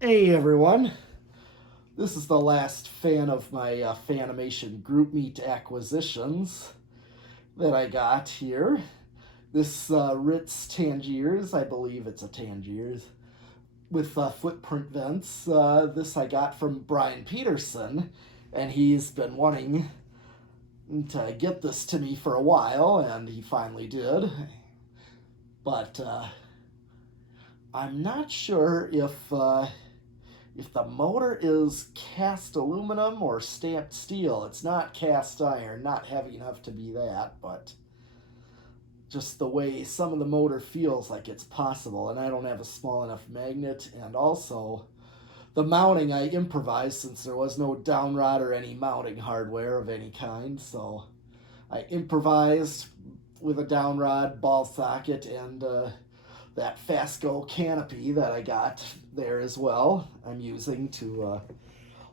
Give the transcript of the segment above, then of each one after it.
Hey everyone, this is the last fan of my Fanimation group meet acquisitions that I got here. This Ritz Tangiers, I believe it's a Tangiers, with footprint vents. This I got from Brian Peterson, and he's been wanting to get this to me for a while, and he finally did. But I'm not sure if the motor is cast aluminum or stamped steel. It's not cast iron, not heavy enough to be that, but just the way some of the motor feels like it's possible. And I don't have a small enough magnet, and also the mounting I improvised since there was no down rod or any mounting hardware of any kind. So I improvised with a down rod, ball socket, and that Fasco canopy that I got there as well. I'm using to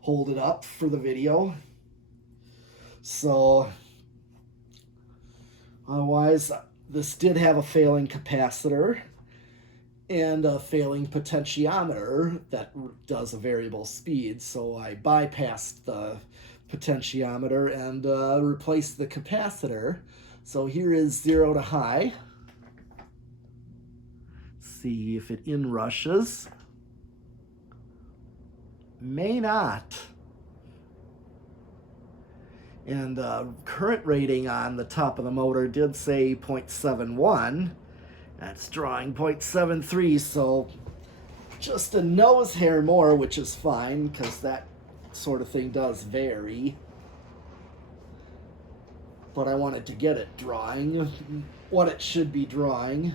hold it up for the video. So otherwise, this did have a failing capacitor and a failing potentiometer that does a variable speed. So I bypassed the potentiometer and replaced the capacitor. So here is 0 to high. See if it inrushes. May not. And current rating on the top of the motor did say 0.71. That's drawing 0.73, so just a nose hair more, which is fine because that sort of thing does vary. But I wanted to get it drawing what it should be drawing.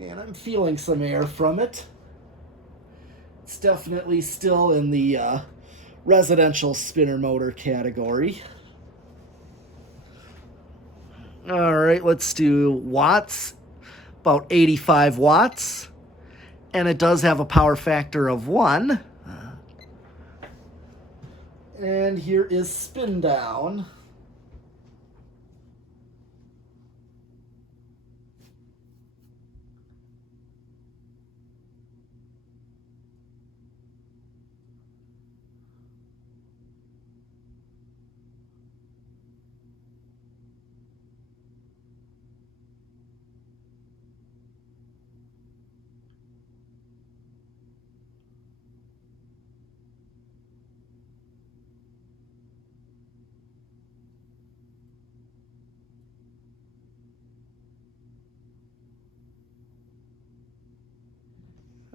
And I'm feeling some air from it. It's definitely still in the residential spinner motor category. All right, let's do watts, about 85 watts. And it does have a power factor of 1. And here is Spindown.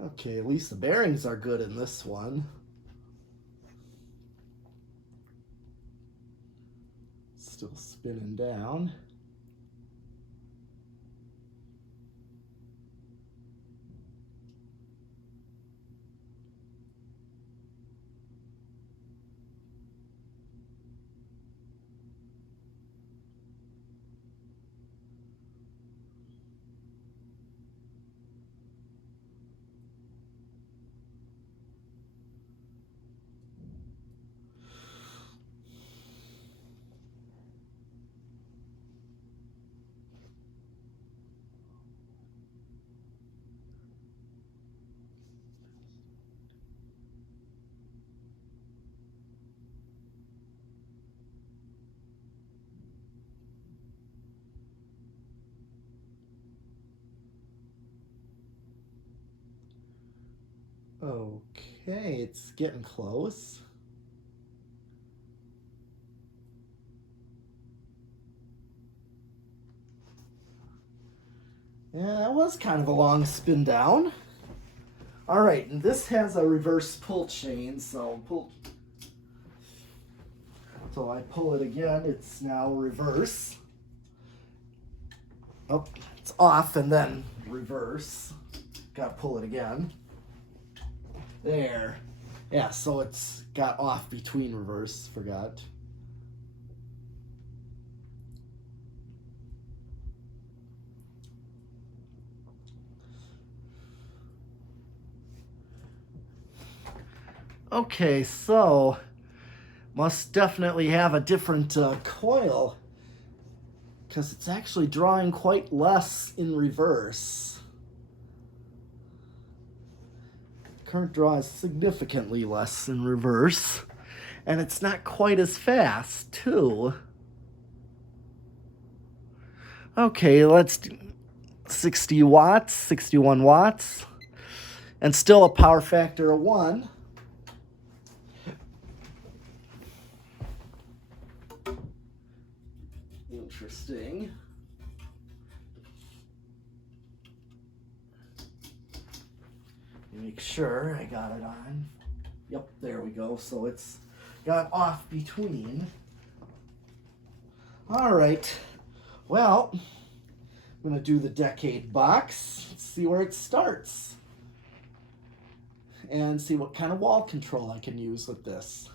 Okay, at least the bearings are good in this one. Still spinning down. Okay, it's getting close. Yeah, that was kind of a long spin down. All right, and this has a reverse pull chain, so I pull it again, it's now reverse. Oh, it's off and then reverse. Gotta pull it again. There. Yeah, so it's got off between reverse, forgot. Okay, so must definitely have a different coil because it's actually drawing quite less in reverse. Current draw is significantly less in reverse, and it's not quite as fast, too. Okay, let's do 60 watts, 61 watts, and still a power factor of 1. Interesting. Make sure I got it on. Yep, there we go. So it's got off between. All right. Well, I'm going to do the decade box. Let's see where it starts. And see what kind of wall control I can use with this.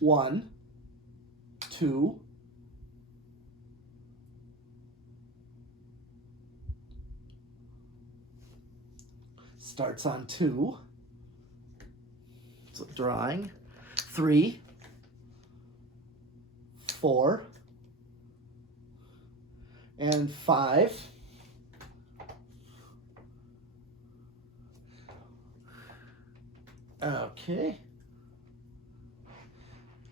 1, 2, starts on 2. So drawing. 3, 4, and 5. Okay.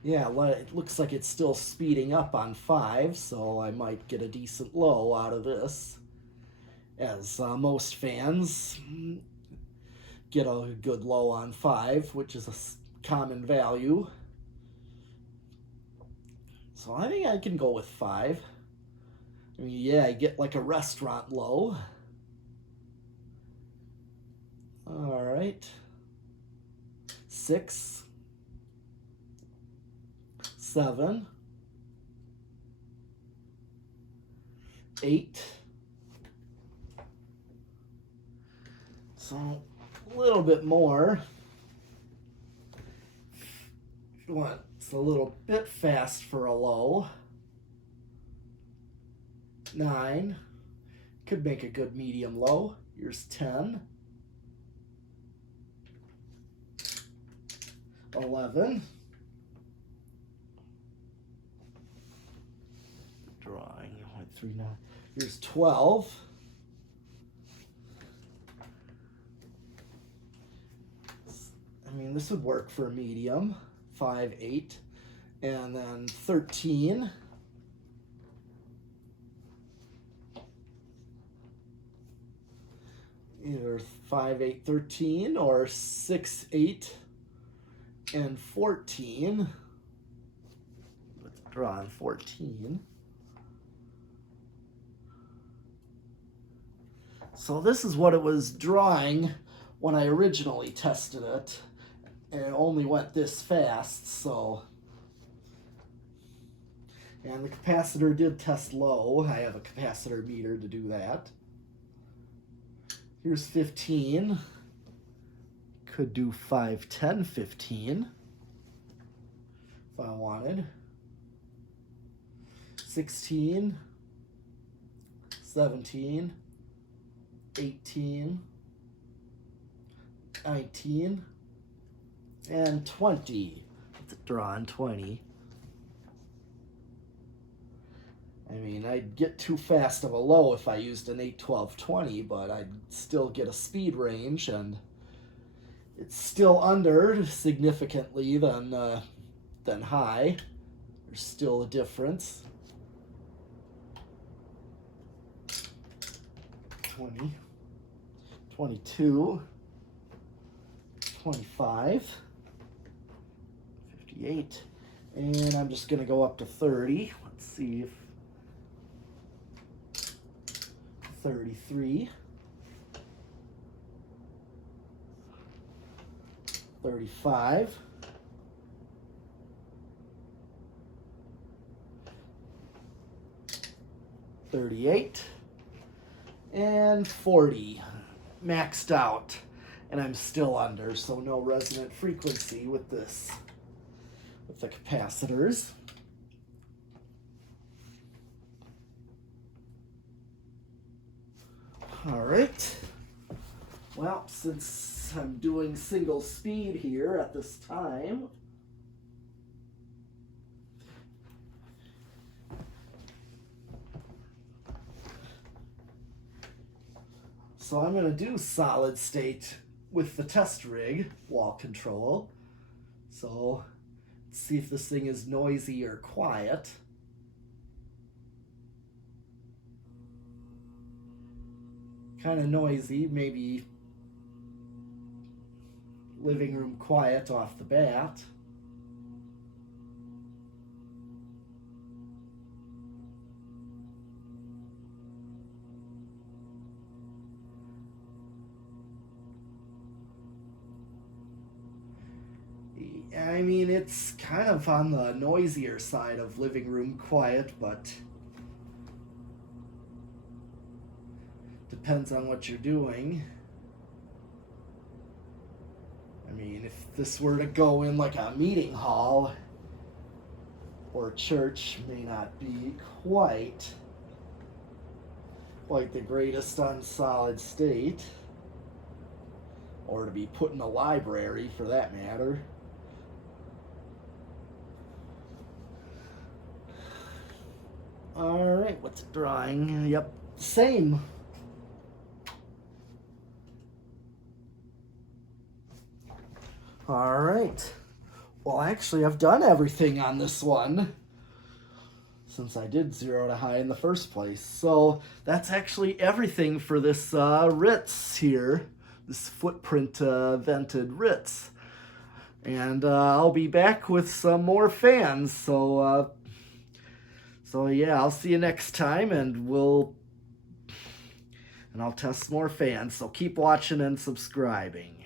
Yeah, it looks like it's still speeding up on 5, so I might get a decent low out of this. As most fans get a good low on 5, which is a common value. So I think I can go with 5. I mean, yeah, I get like a restaurant low. All right. 6, 7, 8. So a little bit more. What? It's a little bit fast for a low. 9. Could make a good medium low. Here's 10. 11. Drawing 3, 9. Here's 12. I mean, this would work for a medium. 5, 8, and then 13. Either 5, 8, 13, or 6, 8, and 14. Let's draw on 14. So this is what it was drawing when I originally tested it. And it only went this fast, so. And the capacitor did test low. I have a capacitor meter to do that. Here's 15. Could do 5, 10, 15 if I wanted. 16, 17, 18, 19, and 20. Let's draw on 20. I mean, I'd get too fast of a low if I used an 8, 12, 20, but I'd still get a speed range, and it's still under significantly than high. There's still a difference. 20, 22, 25, 58, and I'm just going to go up to 30. Let's see if 33, 35, 38, and 40. Maxed out, and I'm still under, so no resonant frequency with this, with the capacitors. All right. Well, since I'm doing single speed here at this time, So I'm going to do solid state with the test rig wall control. So let's see if this thing is noisy or quiet. Kind of noisy, maybe living room quiet off the bat. I mean, it's kind of on the noisier side of living room quiet, but depends on what you're doing. I mean, if this were to go in like a meeting hall or church, may not be quite like the greatest on solid state, or to be put in a library for that matter. All right, what's it drawing? Yep, same. All right. Well, actually, I've done everything on this one since I did 0 to high in the first place. So that's actually everything for this Ritz here, this footprint vented Ritz. And I'll be back with some more fans. So yeah, I'll see you next time, and I'll test more fans. So keep watching and subscribing.